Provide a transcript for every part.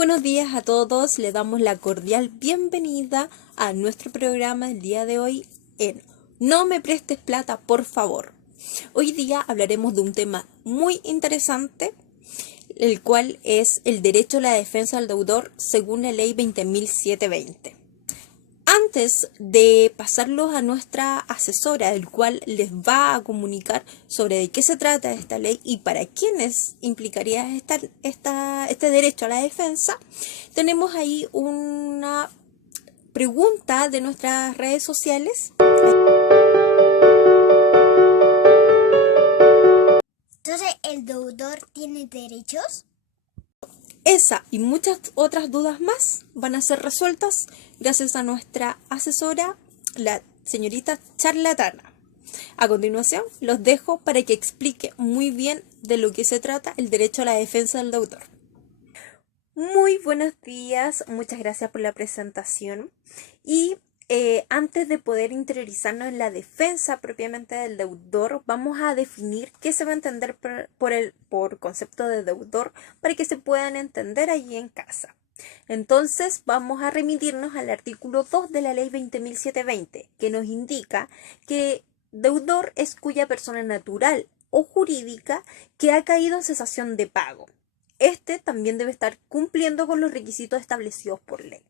buenos días a todos, les damos la cordial bienvenida a nuestro programa el día de hoy en No me prestes plata, por favor. Hoy día hablaremos de un tema muy interesante, el cual es el derecho a la defensa del deudor según la ley 20.720. Antes de pasarlos a nuestra asesora, el cual les va a comunicar sobre de qué se trata esta ley y para quiénes implicaría este derecho a la defensa, tenemos ahí una pregunta de nuestras redes sociales. Entonces, ¿el deudor tiene derechos? Esa y muchas otras dudas más van a ser resueltas gracias a nuestra asesora, la señorita Charlatana. A continuación, los dejo para que explique muy bien de lo que se trata el derecho a la defensa del deudor. Muy buenos días, muchas gracias por la presentación. Y antes de poder interiorizarnos en la defensa propiamente del deudor, vamos a definir qué se va a entender por concepto de deudor para que se puedan entender allí en casa. Entonces vamos a remitirnos al artículo 2 de la ley 20.720, que nos indica que deudor es cuya persona natural o jurídica que ha caído en cesación de pago. Este también debe estar cumpliendo con los requisitos establecidos por ley.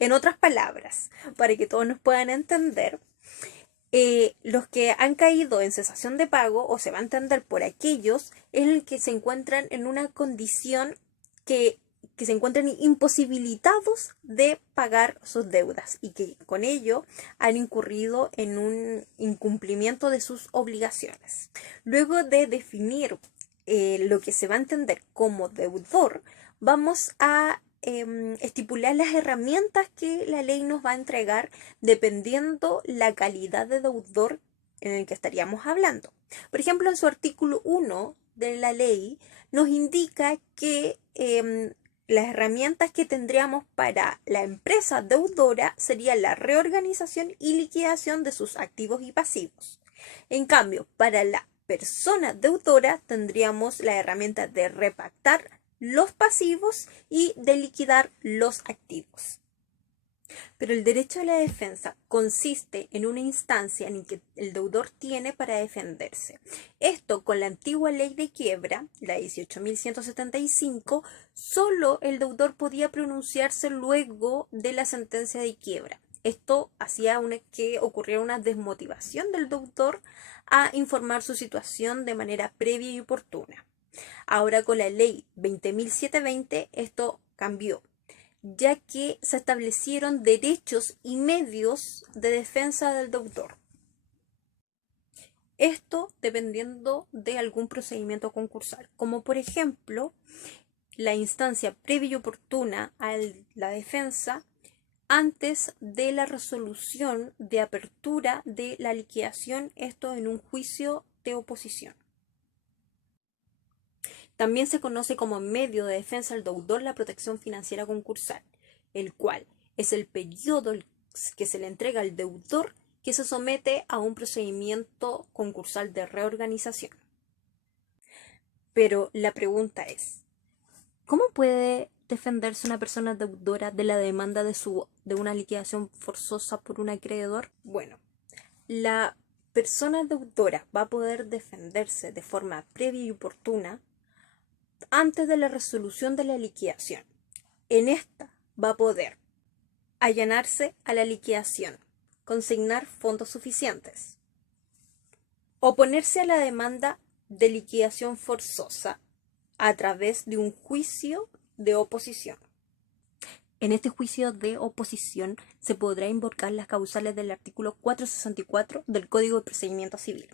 En otras palabras, para que todos nos puedan entender, los que han caído en cesación de pago o se va a entender por aquellos en el que se encuentran en una condición que se encuentran imposibilitados de pagar sus deudas y que con ello han incurrido en un incumplimiento de sus obligaciones. Luego de definir lo que se va a entender como deudor, vamos a estipular las herramientas que la ley nos va a entregar dependiendo la calidad de deudor en el que estaríamos hablando. Por ejemplo, en su artículo 1 de la ley nos indica que las herramientas que tendríamos para la empresa deudora sería la reorganización y liquidación de sus activos y pasivos. En cambio, para la persona deudora tendríamos la herramienta de repactar los pasivos y de liquidar los activos. Pero el derecho a la defensa consiste en una instancia en que el deudor tiene para defenderse. Esto con la antigua ley de quiebra, la 18.175, solo el deudor podía pronunciarse luego de la sentencia de quiebra. Esto hacía que ocurriera una desmotivación del deudor a informar su situación de manera previa y oportuna. Ahora con la ley 20.720 esto cambió, ya que se establecieron derechos y medios de defensa del deudor. Esto dependiendo de algún procedimiento concursal, como por ejemplo la instancia previa y oportuna a la defensa antes de la resolución de apertura de la liquidación, esto en un juicio de oposición. También se conoce como medio de defensa del deudor la protección financiera concursal, el cual es el periodo que se le entrega al deudor que se somete a un procedimiento concursal de reorganización. Pero la pregunta es, ¿cómo puede defenderse una persona deudora de la demanda de una liquidación forzosa por un acreedor? Bueno, la persona deudora va a poder defenderse de forma previa y oportuna antes de la resolución de la liquidación. En esta va a poder allanarse a la liquidación, consignar fondos suficientes, oponerse a la demanda de liquidación forzosa a través de un juicio de oposición. En este juicio de oposición se podrá invocar las causales del artículo 464 del Código de Procedimiento Civil.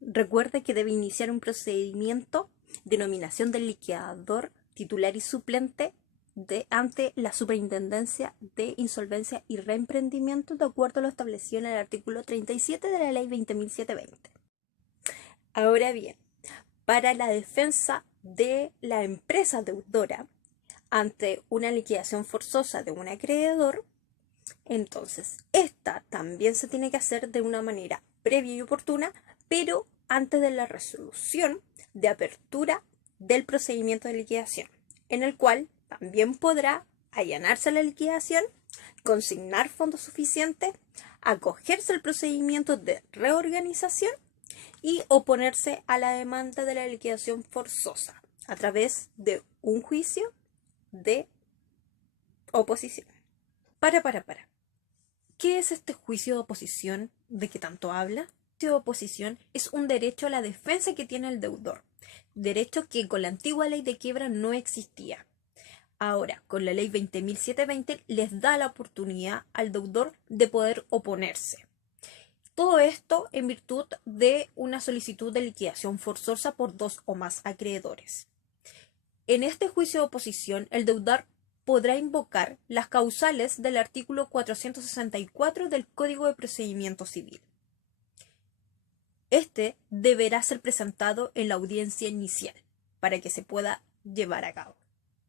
Recuerde que debe iniciar un procedimiento de nominación del liquidador titular y suplente ante la Superintendencia de Insolvencia y Reemprendimiento de acuerdo a lo establecido en el artículo 37 de la ley 20.720. Ahora bien, para la defensa de la empresa deudora ante una liquidación forzosa de un acreedor, entonces esta también se tiene que hacer de una manera previa y oportuna, pero antes de la resolución de apertura del procedimiento de liquidación, en el cual también podrá allanarse a la liquidación, consignar fondos suficientes, acogerse al procedimiento de reorganización y oponerse a la demanda de la liquidación forzosa a través de un juicio de oposición. Para. ¿Qué es este juicio de oposición de que tanto habla? El juicio de oposición es un derecho a la defensa que tiene el deudor, derecho que con la antigua ley de quiebra no existía. Ahora, con la ley 20.720 les da la oportunidad al deudor de poder oponerse. Todo esto en virtud de una solicitud de liquidación forzosa por 2 o más acreedores. En este juicio de oposición, el deudor podrá invocar las causales del artículo 464 del Código de Procedimiento Civil. Este deberá ser presentado en la audiencia inicial para que se pueda llevar a cabo.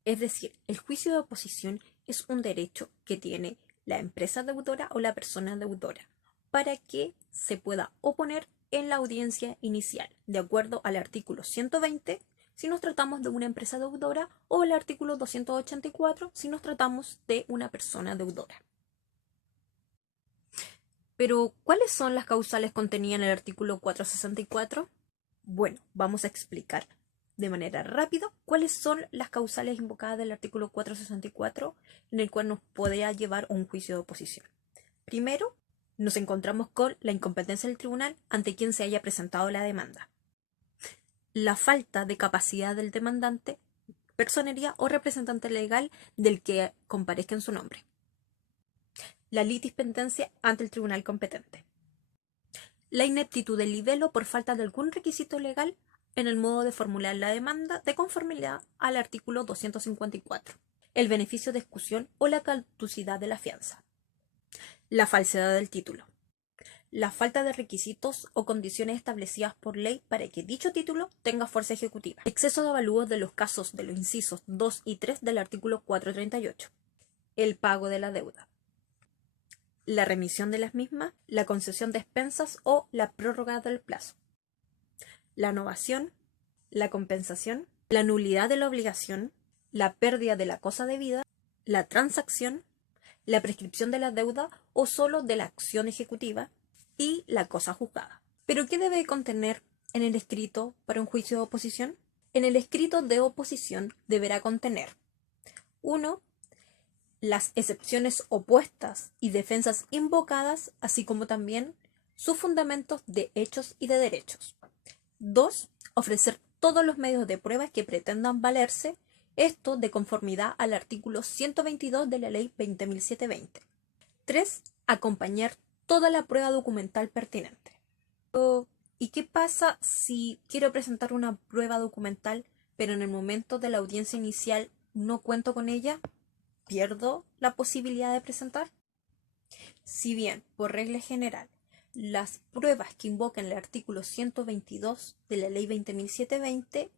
Es decir, el juicio de oposición es un derecho que tiene la empresa deudora o la persona deudora para que se pueda oponer en la audiencia inicial, de acuerdo al artículo 120 si nos tratamos de una empresa deudora o el artículo 284 si nos tratamos de una persona deudora. Pero, ¿cuáles son las causales contenidas en el artículo 464? Bueno, vamos a explicar de manera rápida cuáles son las causales invocadas del artículo 464 en el cual nos podría llevar a un juicio de oposición. Primero, nos encontramos con la incompetencia del tribunal ante quien se haya presentado la demanda. La falta de capacidad del demandante, personería o representante legal del que comparezca en su nombre. La litispendencia ante el tribunal competente. La ineptitud del libelo por falta de algún requisito legal en el modo de formular la demanda de conformidad al artículo 254. El beneficio de exclusión o la caducidad de la fianza. La falsedad del título. La falta de requisitos o condiciones establecidas por ley para que dicho título tenga fuerza ejecutiva. Exceso de avalúos de los casos de los incisos 2 y 3 del artículo 438. El pago de la deuda. La remisión de las mismas, la concesión de expensas o la prórroga del plazo. La novación, la compensación, la nulidad de la obligación, la pérdida de la cosa debida, la transacción, la prescripción de la deuda o solo de la acción ejecutiva y la cosa juzgada. ¿Pero qué debe contener en el escrito para un juicio de oposición? En el escrito de oposición deberá contener 1. Las excepciones opuestas y defensas invocadas, así como también sus fundamentos de hechos y de derechos. 2. Ofrecer todos los medios de prueba que pretendan valerse, esto de conformidad al artículo 122 de la ley 20.720. 3. Acompañar toda la prueba documental pertinente. ¿Y qué pasa si quiero presentar una prueba documental, pero en el momento de la audiencia inicial no cuento con ella? ¿Pierdo la posibilidad de presentar? Si bien, por regla general, las pruebas que invocan el artículo 122 de la ley 20.720,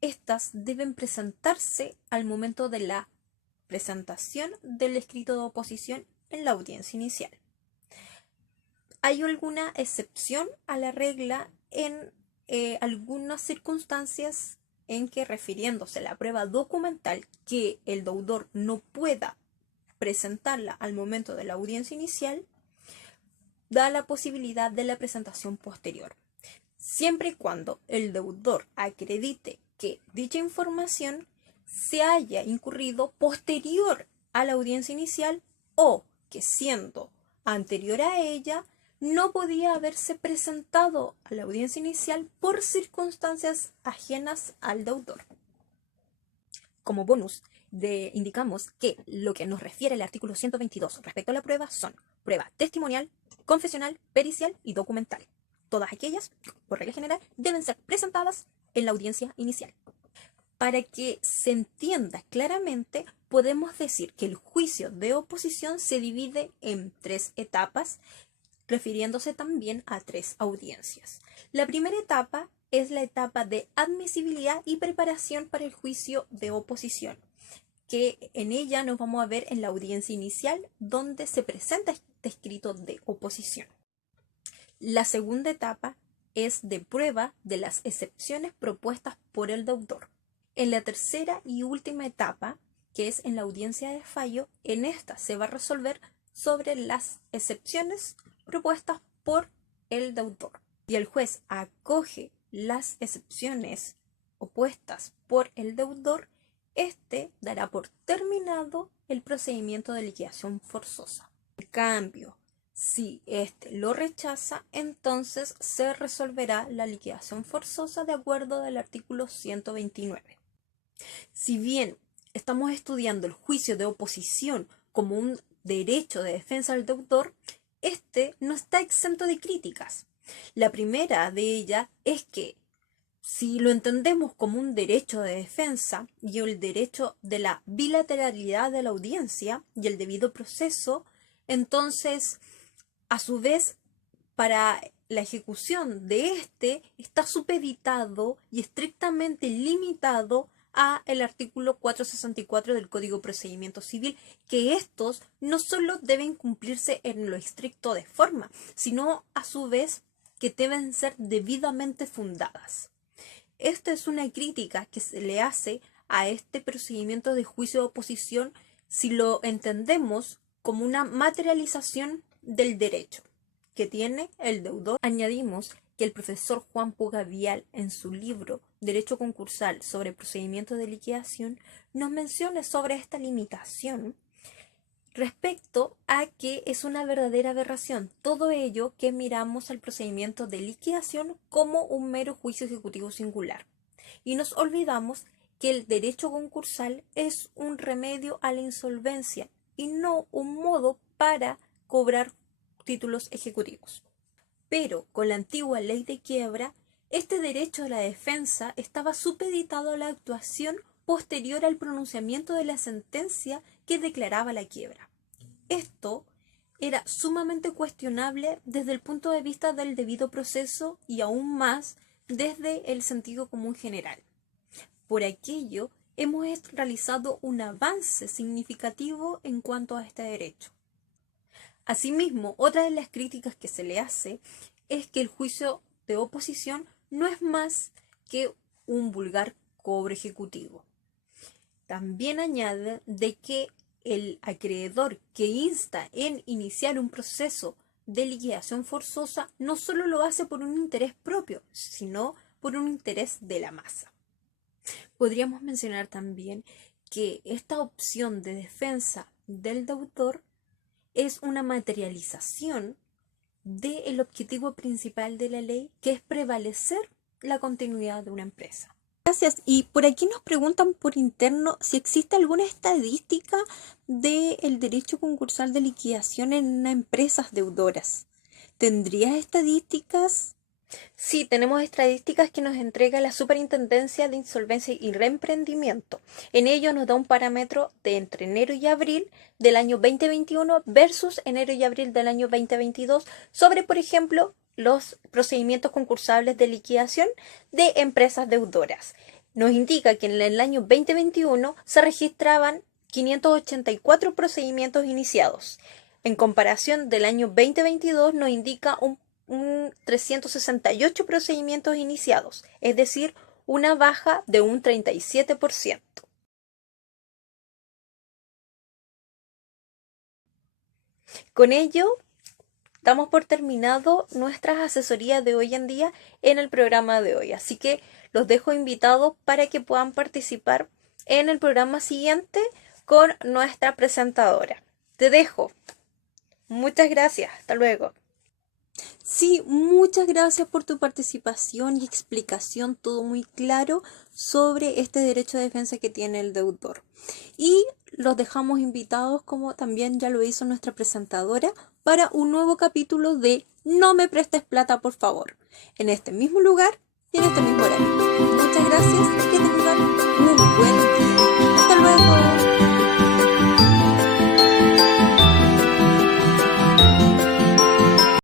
estas deben presentarse al momento de la presentación del escrito de oposición en la audiencia inicial. Hay alguna excepción a la regla en algunas circunstancias en que, refiriéndose a la prueba documental, que el deudor no pueda presentarla al momento de la audiencia inicial, da la posibilidad de la presentación posterior, siempre y cuando el deudor acredite que dicha información se haya incurrido posterior a la audiencia inicial o que, siendo anterior a ella, no podía haberse presentado a la audiencia inicial por circunstancias ajenas al deudor. Como bonus, indicamos que lo que nos refiere el artículo 122 respecto a la prueba son prueba testimonial, confesional, pericial y documental. Todas aquellas, por regla general, deben ser presentadas en la audiencia inicial. Para que se entienda claramente, podemos decir que el juicio de oposición se divide en 3 etapas, refiriéndose también a 3 audiencias. La primera etapa es la etapa de admisibilidad y preparación para el juicio de oposición, que en ella nos vamos a ver en la audiencia inicial, donde se presenta este escrito de oposición. La segunda etapa es de prueba de las excepciones propuestas por el deudor. En la tercera y última etapa que es en la audiencia de fallo. En esta se va a resolver sobre las excepciones propuestas por el deudor. Si el juez acoge las excepciones opuestas por el deudor, este dará por terminado el procedimiento de liquidación forzosa. En cambio, si este lo rechaza, entonces se resolverá la liquidación forzosa de acuerdo al artículo 129. Si bien estamos estudiando el juicio de oposición como un derecho de defensa del deudor, este no está exento de críticas. La primera de ellas es que si lo entendemos como un derecho de defensa y el derecho de la bilateralidad de la audiencia y el debido proceso, entonces, a su vez, para la ejecución de este está supeditado y estrictamente limitado a el artículo 464 del Código de Procedimiento Civil, que estos no solo deben cumplirse en lo estricto de forma, sino a su vez que deben ser debidamente fundadas. Esta es una crítica que se le hace a este procedimiento de juicio de oposición si lo entendemos como una materialización del derecho que tiene el deudor. Añadimos que el profesor Juan Puga Vial, en su libro Derecho Concursal sobre procedimiento de liquidación, nos menciona sobre esta limitación respecto a que es una verdadera aberración todo ello que miramos al procedimiento de liquidación como un mero juicio ejecutivo singular. Y nos olvidamos que el derecho concursal es un remedio a la insolvencia y no un modo para cobrar títulos ejecutivos. Pero con la antigua ley de quiebra, este derecho de la defensa estaba supeditado a la actuación posterior al pronunciamiento de la sentencia que declaraba la quiebra. Esto era sumamente cuestionable desde el punto de vista del debido proceso y aún más desde el sentido común general. Por aquello, hemos realizado un avance significativo en cuanto a este derecho. Asimismo, otra de las críticas que se le hace es que el juicio de oposición no es más que un vulgar cobro ejecutivo. También añade de que el acreedor que insta en iniciar un proceso de liquidación forzosa no solo lo hace por un interés propio, sino por un interés de la masa. Podríamos mencionar también que esta opción de defensa del deudor es una materialización del objetivo principal de la ley, que es prevalecer la continuidad de una empresa. Gracias. Y por aquí nos preguntan por interno si existe alguna estadística del derecho concursal de liquidación en empresas deudoras. ¿Tendrías estadísticas? Sí, tenemos estadísticas que nos entrega la Superintendencia de Insolvencia y Reemprendimiento. En ello nos da un parámetro de entre enero y abril del año 2021 versus enero y abril del año 2022 sobre, por ejemplo, los procedimientos concursables de liquidación de empresas deudoras. Nos indica que en el año 2021 se registraban 584 procedimientos iniciados. En comparación del año 2022 nos indica un 368 procedimientos iniciados, es decir, una baja de un 37%. Con ello, damos por terminado nuestras asesorías de hoy en día en el programa de hoy. Así que los dejo invitados para que puedan participar en el programa siguiente con nuestra presentadora. Te dejo. Muchas gracias. Hasta luego. Sí, muchas gracias por tu participación y explicación, todo muy claro sobre este derecho de defensa que tiene el deudor. Y los dejamos invitados, como también ya lo hizo nuestra presentadora, para un nuevo capítulo de No me prestes plata, por favor, en este mismo lugar y en este mismo horario.